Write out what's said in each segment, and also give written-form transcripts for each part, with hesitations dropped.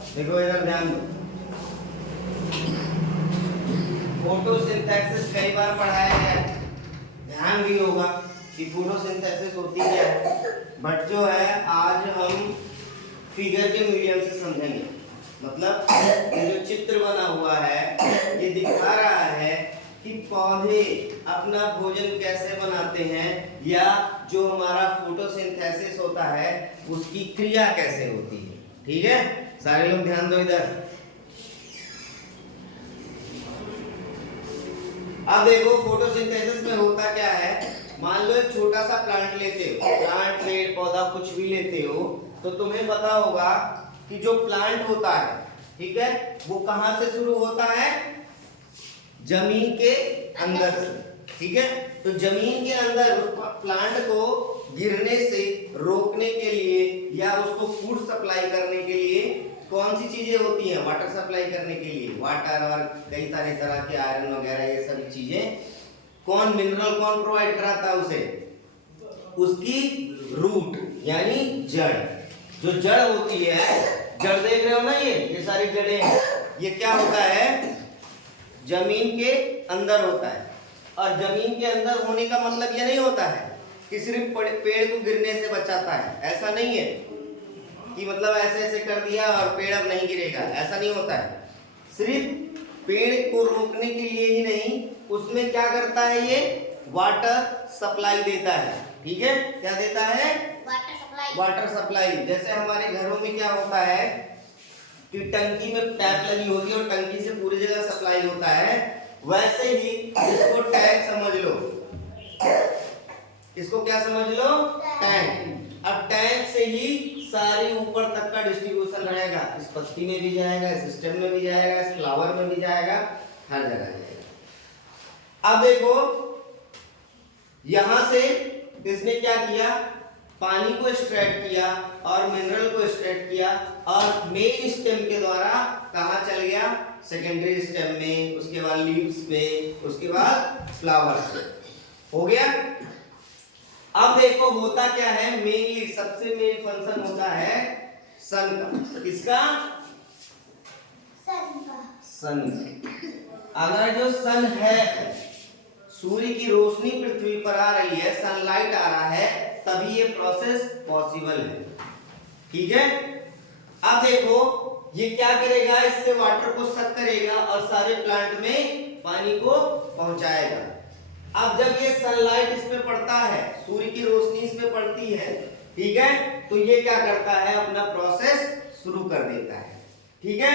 देखो इधर ध्यान दो, फोटोसिंथेसिस कई बार पढ़ाया गया, ध्यान भी होगा कि फोटोसिंथेसिस होती क्या है, बट जो है आज हम फिगर के मीडियम से समझेंगे। मतलब ये जो चित्र बना हुआ है ये दिखा रहा है कि पौधे अपना भोजन कैसे बनाते हैं, या जो हमारा फोटोसिंथेसिस होता है उसकी क्रिया कैसे होती है। ठीक है, सारे लोग ध्यान दो इधर। अब देखो फोटोसिंथेसिस में होता क्या है, मान लो एक छोटा सा प्लांट लेते हो, प्लांट पेड़ पौधा कुछ भी लेते हो, तो तुम्हें पता होगा कि जो प्लांट होता है, ठीक है, वो कहां से शुरू होता है, जमीन के अंदर से। ठीक है, तो जमीन के अंदर उस प्लांट को गिरने से रोकने के लिए या उसको फूड सप्लाई करने के लिए कौन सी चीजें होती हैं, वाटर सप्लाई करने के लिए वाटर और कई सारे तरह के आयरन वगैरह ये सभी चीजें कौन मिनरल कौन प्रोवाइड कराता है उसे, उसकी रूट यानी जड़। जो जड़ होती है, जड़ देख रहे हो ना, ये सारी जड़ें हैं, ये क्या होता है, जमीन के अंदर होता है। और जमीन के अंदर होने का मतलब ये नहीं होता है कि सिर्फ पेड़ को गिरने से बचाता है, ऐसा नहीं है कि मतलब ऐसे ऐसे कर दिया और पेड़ अब नहीं गिरेगा, ऐसा नहीं होता है। सिर्फ पेड़ को रोकने के लिए ही नहीं, उसमें क्या करता है, ये वाटर सप्लाई देता है। ठीक है, क्या देता है, वाटर सप्लाई। Water supply. जैसे हमारे घरों में क्या होता है कि टंकी में टैप लगी होती है और टंकी से पूरी जगह सप्लाई होता है, वैसे ही इसको टैंक समझ लो, इसको क्या समझ लो, टैंक। अब टैंक से ही सारी ऊपर तक का डिस्ट्रीब्यूशन रहेगा, इस पत्ती में भी जाएगा, इस स्टेम में भी जाएगा, इस फ्लावर में भी जाएगा, हर जगह जाएगा। अब देखो यहां से इसने क्या किया, पानी को एक्सट्रैक्ट किया और मिनरल को एक्सट्रैक्ट किया और मेन स्टेम के द्वारा कहां चल गया, सेकेंडरी स्टेम में, उसके बाद लीव्स में, उसके बाद फ्लावर्स में, हो गया। अब देखो होता क्या है, मेनली सबसे मेन फंक्शन होता है सन का, किसका, सन। अगर जो सन है, सूर्य की रोशनी पृथ्वी पर आ रही है, सनलाइट आ रहा है, तभी ये प्रोसेस पॉसिबल है। ठीक है, अब देखो ये क्या करेगा, इससे वाटर को सक करेगा और सारे प्लांट में पानी को पहुंचाएगा। अब जब ये सनलाइट इस पे पड़ता है, सूर्य की रोशनी इस पे पड़ती है, ठीक है, तो ये क्या करता है, अपना प्रोसेस शुरू कर देता है। ठीक है,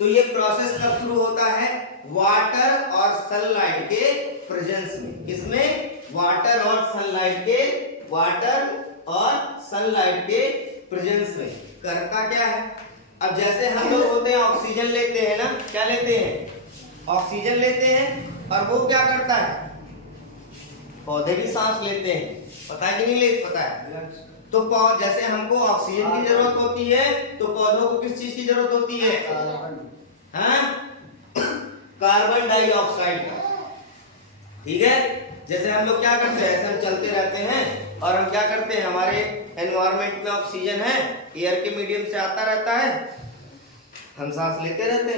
तो ये प्रोसेस कब शुरू होता है, वाटर और सनलाइट के प्रेजेंस में। किसमें, वाटर और सनलाइट के, वाटर और सनलाइट के प्रेजेंस में करता क्या है। अब जैसे हम लोग होते हैं ऑक्सीजन लेते हैं ना, क्या लेते हैं, ऑक्सीजन लेते हैं, और वो क्या करता है, पौधे भी सांस लेते हैं, पता है कि नहीं लेते, पता है। तो जैसे हमको ऑक्सीजन की जरूरत होती है, तो पौधों को किस चीज की जरूरत होती है, हाँ, कार्बन डाइऑक्साइड का। ठीक है, जैसे हम लोग क्या करते हैं, ऐसे हम चलते रहते हैं और हम क्या करते हैं, हमारे एनवायरनमेंट में ऑक्सीजन है, एयर के मीडियम से आता रहता है, हम सांस लेते रहते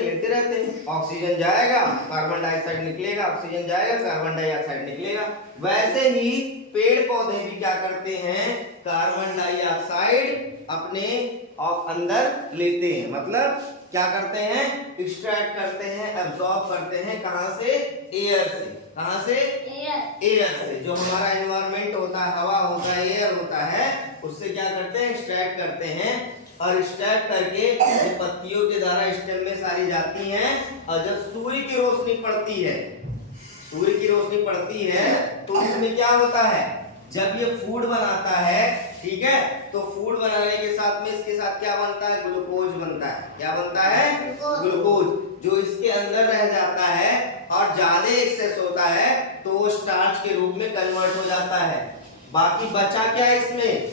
हैं, ऑक्सीजन जाएगा, कार्बन डाइऑक्साइड निकलेगा, ऑक्सीजन जाएगा, कार्बन डाइऑक्साइड निकलेगा। वैसे ही पेड़ पौधे भी क्या करते हैं, कार्बन डाइऑक्साइड अपने अंदर लेते हैं, मतलब क्या करते हैं, एक्सट्रैक्ट करते हैं, एब्जॉर्ब करते हैं, कहां से, एयर से। कहां से, एयर से। जो हमारा एनवायरनमेंट होता है, हवा होता है, एयर होता है, उससे क्या करते हैं, एक्सट्रैक्ट करते हैं, और एक्सट्रैक्ट करके ये पत्तियों के द्वारा स्टेम में सारी जाती हैं। और जब सूर्य की रोशनी पड़ती है, सूर्य की रोशनी पड़ती है, तो इसमें क्या होता है, जब ये फूड बनाता है, ठीक है, तो फूड बनाने के साथ में इसके साथ क्या बनता है, ग्लूकोज बनता है। क्या बनता है, ग्लूकोज, जो इसके अंदर रह जाता है और ज्यादा एक्सेस होता है तो वो स्टार्च के रूप में कन्वर्ट हो जाता है। बाकी बचा क्या इसमें,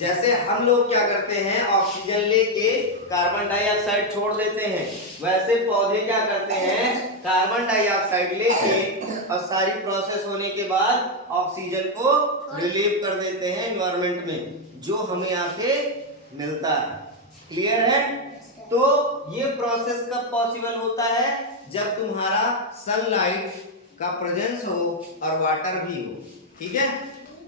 जैसे हम लोग क्या करते हैं, ऑक्सीजन लेके कार्बन डाइऑक्साइड छोड़ देते हैं, वैसे पौधे क्या करते हैं, कार्बन डाइऑक्साइड लेके और सारी प्रोसेस होने के बाद ऑक्सीजन को रिलीव कर देते हैं एनवायरनमेंट में, जो हमें यहाँ से मिलता है। क्लियर है? तो ये प्रोसेस कब पॉसिबल होता है? जब तुम्हारा सनलाइट का प्रेजेंस हो और वाटर भी हो, ठीक है,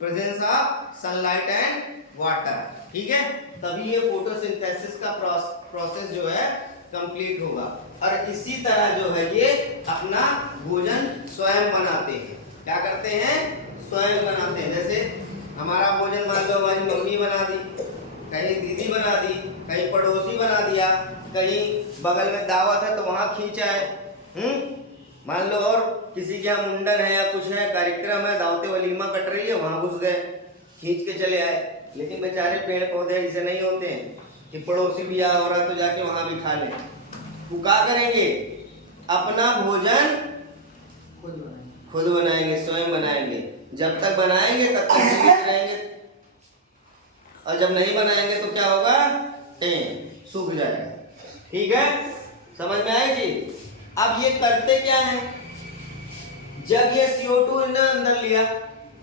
presence of sunlight and water, ठीक है, तभी ये फोटोसिंथेसिस का प्रोसेस जो है कंप्लीट होगा। और इसी तरह जो है ये अपना भोजन स्वयं बनाते हैं। क्या करते हैं? स्वयं बनाते हैं। जैसे हमारा भोजन मान लो हमारी मम्मी बना दी, कहीं दीदी बना दी, कहीं पड़ोसी बना दिया, कहीं बगल में दावत है तो वहां खींचा है, मान लो, और किसी के यहाँ मुंडन है या कुछ है, कार्यक्रम है, दावते वलीमा कट रही है, वहां घुस गए, खींच के चले आए। लेकिन बेचारे पेड़ पौधे ऐसे नहीं होते हैं कि पड़ोसी भी आ हो रहा तो जाके वहां भी खा ले। वो क्या करेंगे? अपना भोजन खुद बनाएंगे, स्वयं बनाएंगे। जब तक बनाएंगे तब तक जीवित रहेंगे, और जब नहीं बनाएंगे तो क्या होगा? सूख जाएगा। ठीक है, समझ में आएगी? अब ये करते क्या है? जब ये CO2 इन्हें अंदर लिया,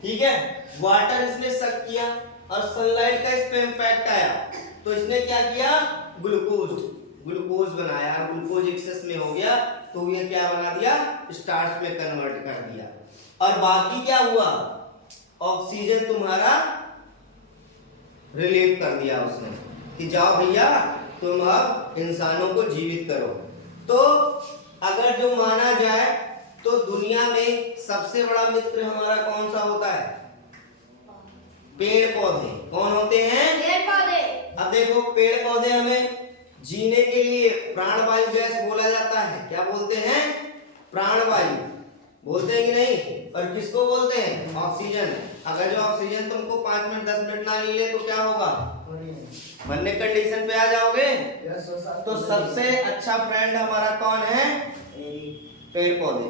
ठीक है, वाटर इसने सक किया और सनलाइट का इस पे इम्पैक्ट आया, तो इसने क्या किया? ग्लूकोज बनाया। और ग्लूकोज एक्सेस में हो गया तो ये क्या बना दिया? स्टार्च में कन्वर्ट कर दिया। और बाकी क्या हुआ? ऑक्सीजन तुम्हारा रिलीव कर दिया उसने कि जाओ भैया तुम अब इंसानों को जीवित करो। तो अगर जो माना जाए तो दुनिया में सबसे बड़ा मित्र हमारा कौन सा होता है? पेड़ पौधे। कौन होते हैं? पेड़ पौधे। अब देखो, पेड़ पौधे हमें जीने के लिए प्राणवायु गैस बोला जाता है। क्या बोलते हैं? प्राणवायु बोलते हैं कि नहीं? और किसको बोलते हैं? ऑक्सीजन। अगर जो ऑक्सीजन तुमको 5 मिनट 10 मिनट ना मिले तो क्या होगा? मरने कंडीशन पे आ जाओगे। तो सबसे अच्छा फ्रेंड हमारा कौन है? पेड़ पौधे।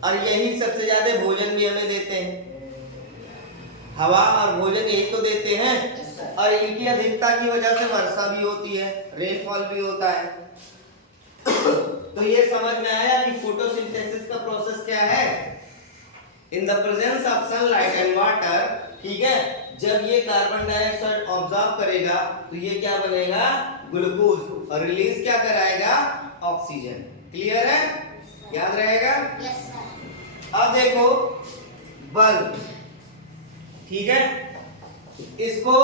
और यही सबसे ज्यादा भोजन भी हमें देते हैं। हवा और भोजन यही तो देते हैं। और इनकी अधिकता की वजह से वर्षा भी होती है, रेनफॉल भी होता है। तो ये समझ में आया कि फोटोसिंथेसिस का प्रोसेस क्या है? In the presence of sunlight and water, ठीक है, जब ये कार्बन डाइऑक्साइड ऑब्जॉर्व करेगा तो ये क्या बनेगा? ग्लूकोज। और रिलीज क्या कराएगा? ऑक्सीजन। क्लियर है? याद रहेगा? Yes sir. अब देखो बल्ब, ठीक है, इसको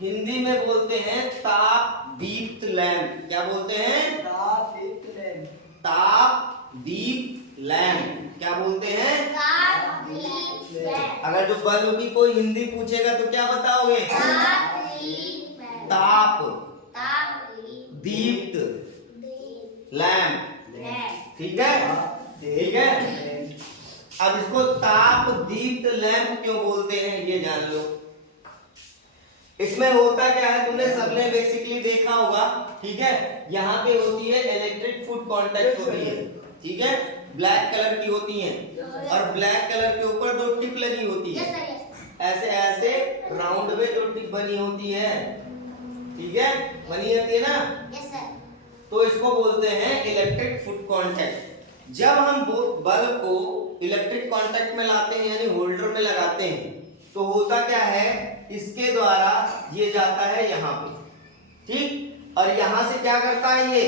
हिंदी में बोलते हैं ताप दीप्त लैंप। क्या बोलते हैं? ताप दीप्त लैंप। ताप दीप्त लैंप। क्या बोलते हैं? ताप दीप्त लैंप। अगर जो बल्ब की कोई हिंदी पूछेगा तो क्या बताओगे? ताप दीप्त लैंप। ठीक है, ठीक है। अब इसको ताप दीप्त लैंप क्यों बोलते हैं ये जान लो। इसमें होता क्या है? तुमने सबने बेसिकली देखा होगा, ठीक है, यहाँ पे होती है इलेक्ट्रिक फुट कांटेक्ट होती है, ठीक है, ब्लैक कलर की होती है, और ब्लैक कलर के ऊपर 2 टिप लगी होती है, ऐसे ऐसे राउंड में 2 टिप बनी होती है, ठीक है, बनी होती है ना। तो इसको बोलते हैं इलेक्ट्रिक फुट कांटेक्ट। जब हम बल्ब को इलेक्ट्रिक कांटेक्ट में लाते हैं यानी होल्डर में लगाते हैं तो होता क्या है? इसके द्वारा ये जाता है यहाँ पे, ठीक, और यहाँ से क्या करता है? ये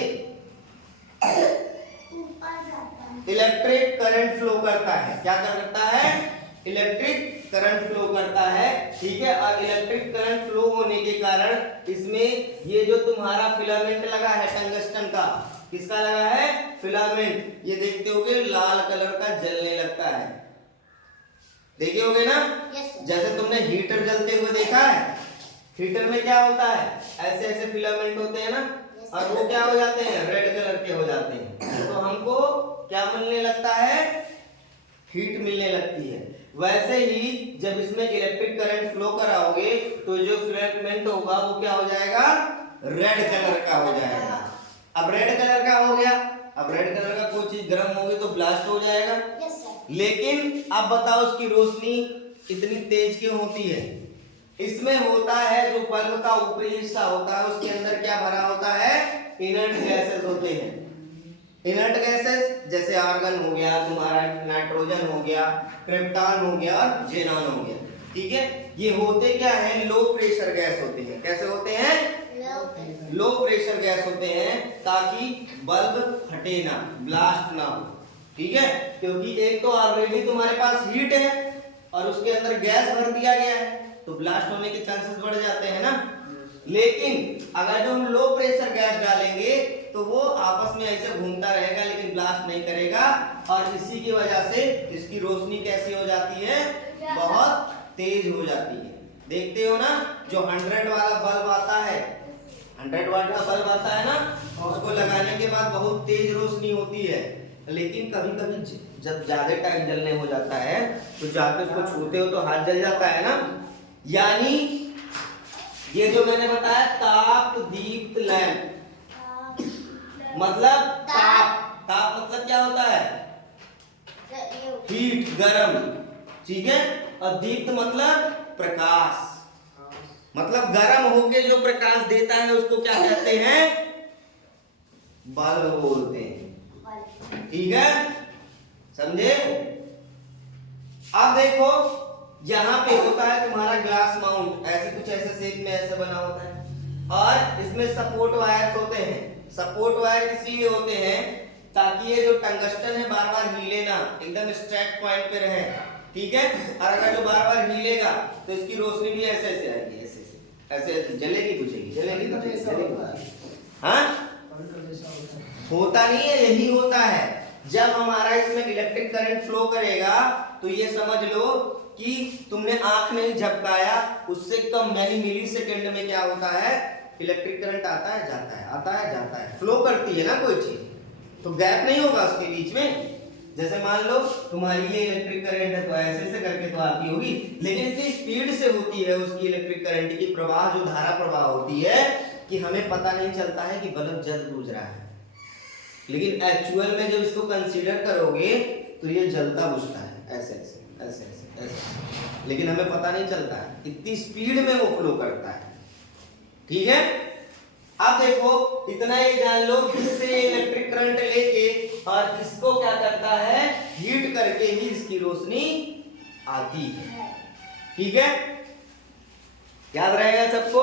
इलेक्ट्रिक करंट फ्लो करता है। क्या करता है? इलेक्ट्रिक करंट फ्लो करता है, ठीक है। और इलेक्ट्रिक करंट फ्लो होने के कारण इसमें ये जो तुम्हारा फिलामेंट लगा है टंगस्टन का, किसका लगा है? फिलामेंट। ये देखते होगे लाल कलर का जलने लगता है, देखे होगे ना? जैसे तुमने हीटर जलते हुए देखा है, हीटर में क्या होता है? ऐसे ऐसे फिलामेंट होते हैं ना, और वो क्या हो जाते हैं? रेड कलर के हो जाते हैं। तो हमको क्या मिलने लगता है? हीट मिलने लगती है। वैसे ही जब इसमें इलेक्ट्रिक करंट फ्लो कराओगे तो जो फिलामेंट होगा वो क्या हो जाएगा? रेड कलर का हो जाएगा। अब रेड कलर का हो गया, अब रेड कलर का कोई चीज गर्म होगी तो ब्लास्ट हो जाएगा। लेकिन अब बताओ उसकी रोशनी इतनी तेज क्यों होती है? इसमें होता है जो बल्ब का ऊपरी हिस्सा होता है उसके अंदर क्या भरा होता है? इनर्ट गैसेस होते हैं। इनर्ट गैसेस जैसे आर्गन हो गया, तुम्हारा नाइट्रोजन हो गया, क्रिप्टॉन हो गया और जेनॉन हो गया, ठीक है। ये होते क्या है? लो प्रेशर गैस होते हैं। कैसे होते हैं? लो प्रेशर गैस होते हैं ताकि बल्ब फटे ना, ब्लास्ट ना हो। ठीक है, क्योंकि एक तो ऑलरेडी तुम्हारे पास हीट है और उसके अंदर गैस भर दिया गया है, तो ब्लास्ट होने के चांसेस बढ़ जाते हैं ना। लेकिन अगर जो हम लो प्रेशर गैस डालेंगे तो वो आपस में ऐसे घूमता रहेगा लेकिन ब्लास्ट नहीं करेगा, और इसी की वजह से इसकी रोशनी कैसी हो जाती है, बहुत तेज हो जाती है। देखते हो ना, जो 100 वाला बल्ब आता है, 100 वाट का बल्ब आता है ना, उसको लगाने के बाद बहुत तेज रोशनी होती है, लेकिन कभी कभी जब ज्यादा टाइम जलने हो जाता है तो जाके उसको छूते हो तो हाथ जल जाता है ना। यानी ये जो मैंने बताया ताप दीप्त लैंप, मतलब ताप मतलब क्या होता है, हीट, गरम। ठीक है, और दीप्त मतलब प्रकाश, मतलब गरम होके जो प्रकाश देता है उसको क्या कहते हैं, बल्ब बोलते हैं। ठीक है, समझे। अब देखो यहाँ पे होता है तुम्हारा ग्लास माउंट, ऐसे कुछ ऐसे शेप में ऐसे बना होता है, और इसमें सपोर्ट वायर होते हैं। सपोर्ट वायर इसलिए होते हैं ताकि ये जो टंगस्टन है बार बार हिले ना, एकदम स्ट्रेट पॉइंट पे रहे। ठीक है, और अगर जो बार बार हिलेगा तो इसकी रोशनी भी ऐसे ऐसे आएगी, ऐसे ऐसे जलेगी, बुझेगी। हाँ, होता नहीं है, यही होता है। जब हमारा इसमें इलेक्ट्रिक करंट फ्लो करेगा तो ये समझ लो कि तुमने आंख नहीं झपकाया, उससे कम यानी मिली सेकेंड में क्या होता है, इलेक्ट्रिक करंट आता है जाता है, आता है जाता है, फ्लो करती है ना कोई चीज, तो गैप नहीं होगा उसके बीच में। जैसे मान लो तुम्हारी ये इलेक्ट्रिक करंट है तो ऐसे से करके तो आती होगी, लेकिन इतनी स्पीड से होती है उसकी इलेक्ट्रिक करंट की प्रवाह, जो धारा प्रवाह होती है, कि हमें पता नहीं चलता है कि बल्ब जल बुझ रहा है। लेकिन एक्चुअल में जब इसको कंसीडर करोगे तो ये जलता बुझता है, ऐसे ऐसे ऐसे ऐसे ऐसे, लेकिन हमें पता नहीं चलता है, इतनी स्पीड में वो फ्लो करता है। ठीक है, अब देखो इतना ही जान लो, इससे इलेक्ट्रिक करंट लेके और इसको क्या करता है, हीट करके ही इसकी रोशनी आती है। ठीक है, याद रहेगा सबको।